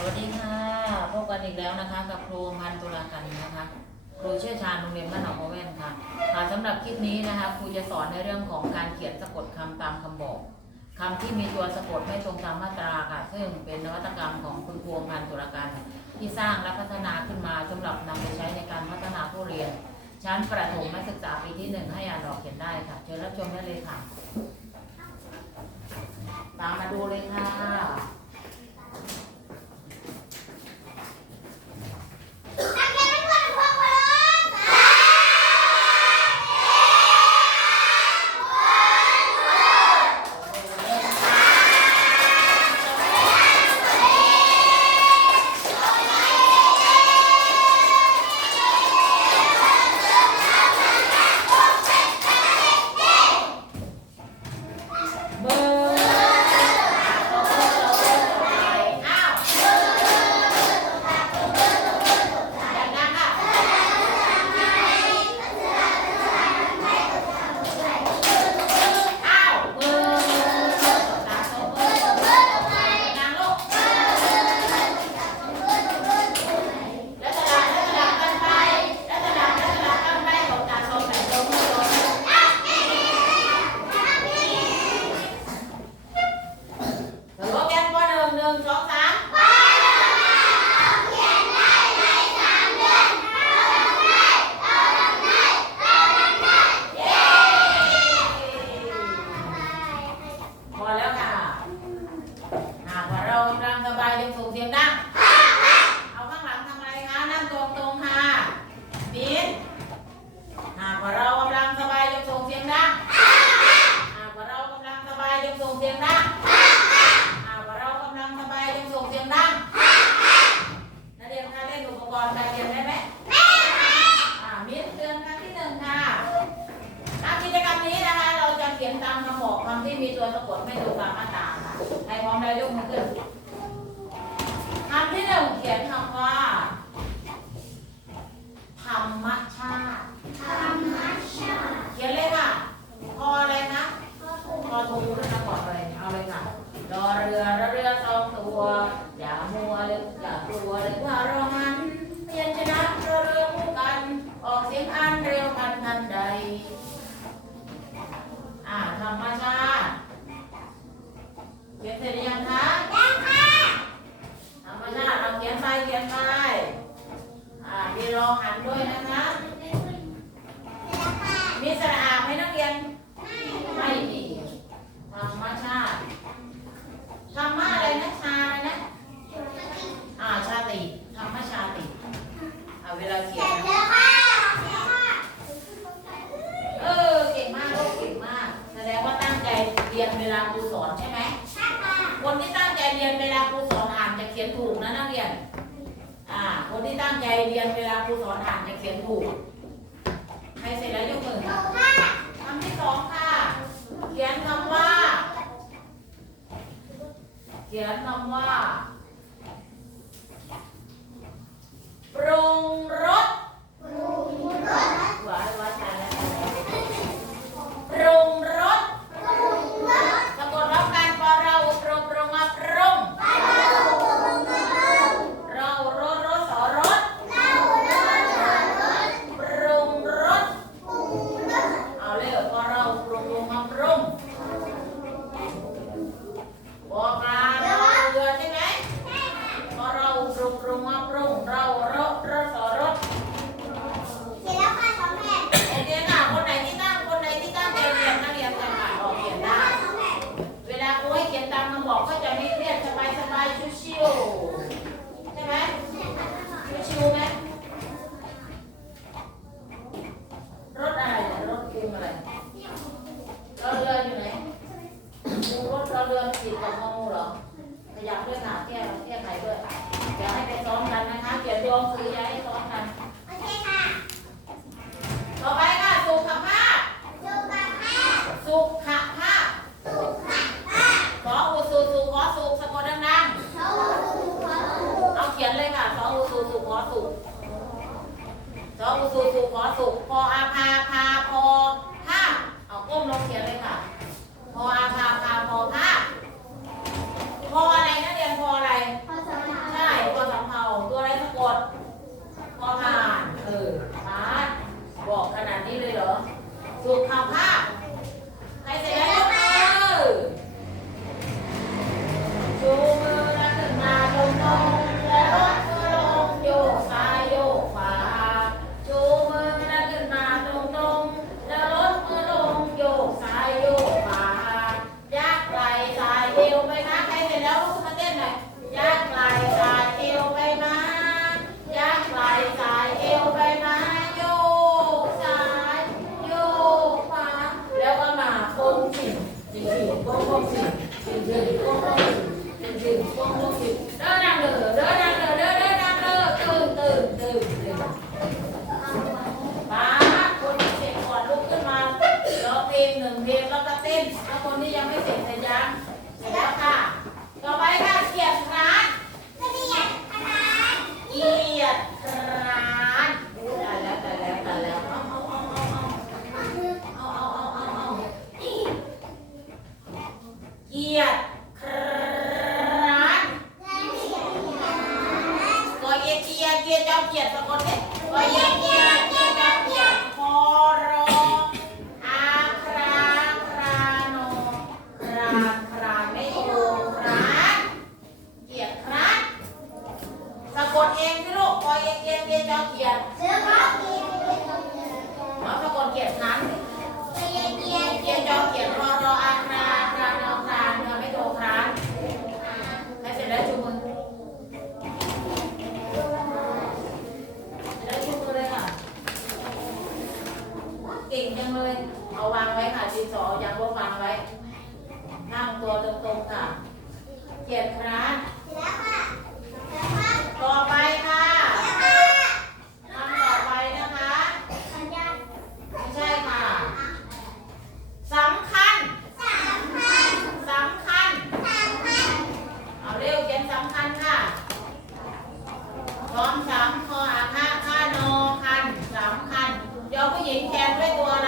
สวัสดีค่ะพบกันอีกแล้วนะคะกับครูพันตุลากันนะคะครูเชี่ยวชาญโรงเรียนบ้านหนองมะแว่นค่ะค่ะสำหรับคลิปนี้นะคะครูจะสอนในเรื่องของการเขียนสะกดคำตามคำบอกคำที่มีตัวสะกดไม่ตรงตามมาตราค่ะ ซึ่งเป็นนวัตกรรมของคุณครูพันตุลาการที่สร้างและพัฒนาขึ้นมาสำหรับนำไปใช้ในการพัฒนาผู้เรียน ชั้นประถมศึกษาปีที่หนึ่งให้อ่านออกเขียนได้ค่ะเชิญรับชมได้เลยค่ะ ตามมาดูเลยค่ะ ข้อหนึ่งหนึ่งสองสามพอแล้วค่ะ หากว่าเรากำลังสบายจะส่งเสียงดัง เอาข้างหลังทำอะไรคะ นั่งตรงตรงๆค่ะบินหากว่าเรากำลังสบายจะส่งเสียงดัง หากว่าเรากำลังสบายจะส่งเสียงดัง หากว่าเรากำลังสบายจงส่งเสียงดังนักเรียนคะเล่นอุปกรณ์การเรียนได้ไหมอ่ามิสเตือนครั้งที่หนึ่งค่ะอะกิจกรรมนี้นะคะ เราจะเขียนตามคำบอกคำที่มีตัวสะกดไม่ถูกตามมาตราค่ะ ใครพร้อมแล้วยกมือขึ้นคำที่หนึ่งเขียนคำว่า ธรรมชาติเขียนเลยค่ะ พออะไรนะ พอทูนะคะก่อนเลยเอาเลยค่ะรอเรือรอเรือสองตัว อย่ามัวหรืออย่ากลัวหรือว่าร้องไห้ยัญชนะรอเรือคู่กัน ออกเสียงอันเร็วพันทันใด อ่าธรรมชาติเขียนเสร็จหรือยังคะธรรมชาติเราเขียนไปเขียนไปอ่ามีรอหันด้วยนะคะ มีสระอาไหมนักเรียน ไม่มีธรรมชาติธรรมะอะไรนะชาอะไรนะ อ่าชาติธรรมชาติอ่าเวลาเขียนนะเออเก่งมากลูกเก่งมาก แสดงว่าตั้งใจเรียนเวลาครูสอนใช่ไหมคนที่ตั้งใจเรียนเวลาครูสอนอ่านจะเขียนถูกนะนักเรียน อ่า คนที่ตั้งใจเรี ยนเวลาครูสอนอ่านจะเขียนถูกใครเสร็จแล้วยกมือคำที่สองค่ะ เขียนคำว่า เขียนคำว่า ปรุงรสปรุงรสวานตายแล้วปรุงรสสะกดรับการพอเราปรุงปรุงมาปรุง เรารสรสสอรสปรุงรส เอาเลยพอเราปรุงลงมาปรุงบอกลาเราเรือใช่ไหมพอเราปรุงปรุงมาปรุงเรารสรสสอรสโอเคค่ะคนไหนที่ตั้งคนไหนที่ตั้งใจเรียนนักเรียนจะผ่านออกเขียนได้ เวลาครูให้เขียนตามคำบอกก็จะไม่เครียดสบายสบายๆชิวๆใช่ไหมชิวๆไหมรถอะไรเนี่ยรถปรุงอะไร เราเรืออยู่ไหนดูรถเราเรือติดกับงองูเหรอ ขยับด้วยค่ะแก้แก้ไขด้วยเดี๋ยวให้ไปซ้อมกันนะคะเขียนตัวหนังสืออย่าให้ซ้อมกันต่อไปค่ะสุขภาพ สุขภาพขออุสุสุขอสุขสะกดดังๆเอาเขียนเลยค่ะสออุสุสุขอสุขสออุสุสุขอสุขพออาภาพาพอภาพเอาก้มลงเขียนเลยค่ะพออาภา ลงหนึ่งเพลงแล้วก็เต้นถ้าคนที่ยังไม่เสร็จจะยังเสร็จแล้วค่ะ ต่อไปค่ะเกียรติร้านเกียรติร้านเกียรติร้านแต่แล้วต่แล้วต่แล้วเอาเอาเอาเอาเอาเอาเอาเอาเอาเอาเกียรติร้านก็เกียรติเกียรติเจ้าเกียรติสกุลเนี่ยก็เกียรติ ตัวตรงๆค่ะ เขียนครับต่อไปค่ะคำต่อไปนะคะ ไม่ใช่ค่ะสำคัญสำคัญ เอาเร็วเขียนสำคัญค่ะพร้อมสามคออาฆาตฆ่านอคันสำคัญยอผู้หญิงแทนด้วยตัวอะไร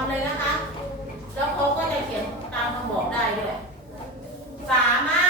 ำเลยนะคะ แล้วเขาก็จะเขียนตามคำบอกได้ด้วยสามารถ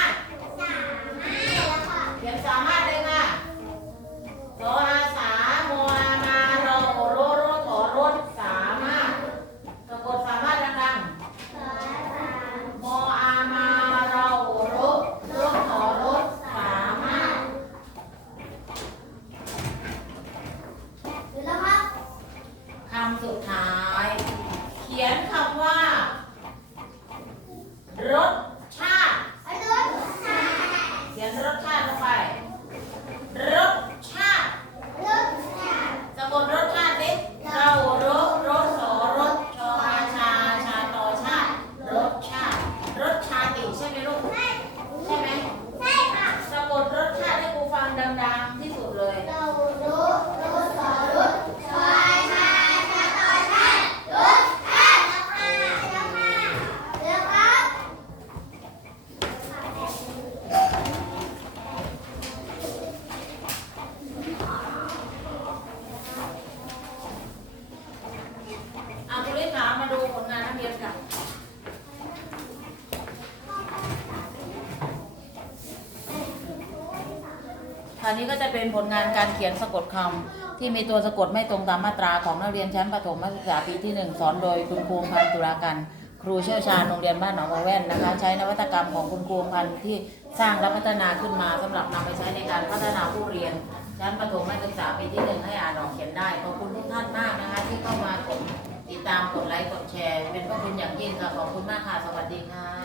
ราวนี้ก็จะเป็นผลงานการเขียนสะกดคำที่มีตัวสะกดไม่ตรงตามมาตราของนักเรียนชั้นประถมศึกษาปีที่หนึ่งสอนโดยคุณครูพันธ์ตุลากันครูเชี่ยวชาญโรงเรียนบ้านหนองบัวแว่นนะคะ ใช้นวัตกรรมของคุณครูพันธ์ที่สร้างและพัฒนาขึ้นมาสำหรับนำไปใช้ในการพัฒนาผู้เรียนชั้นประถมศึกษาปีที่หนึ่งให้อ่านออกเขียนได้ขอบคุณทุกท่านมากนะคะ ที่เข้ามากดติดตามกดไลค์กดแชร์ เป็นพระคุณอย่างยิ่งค่ะขอบคุณมากค่ะสวัสดีค่ะ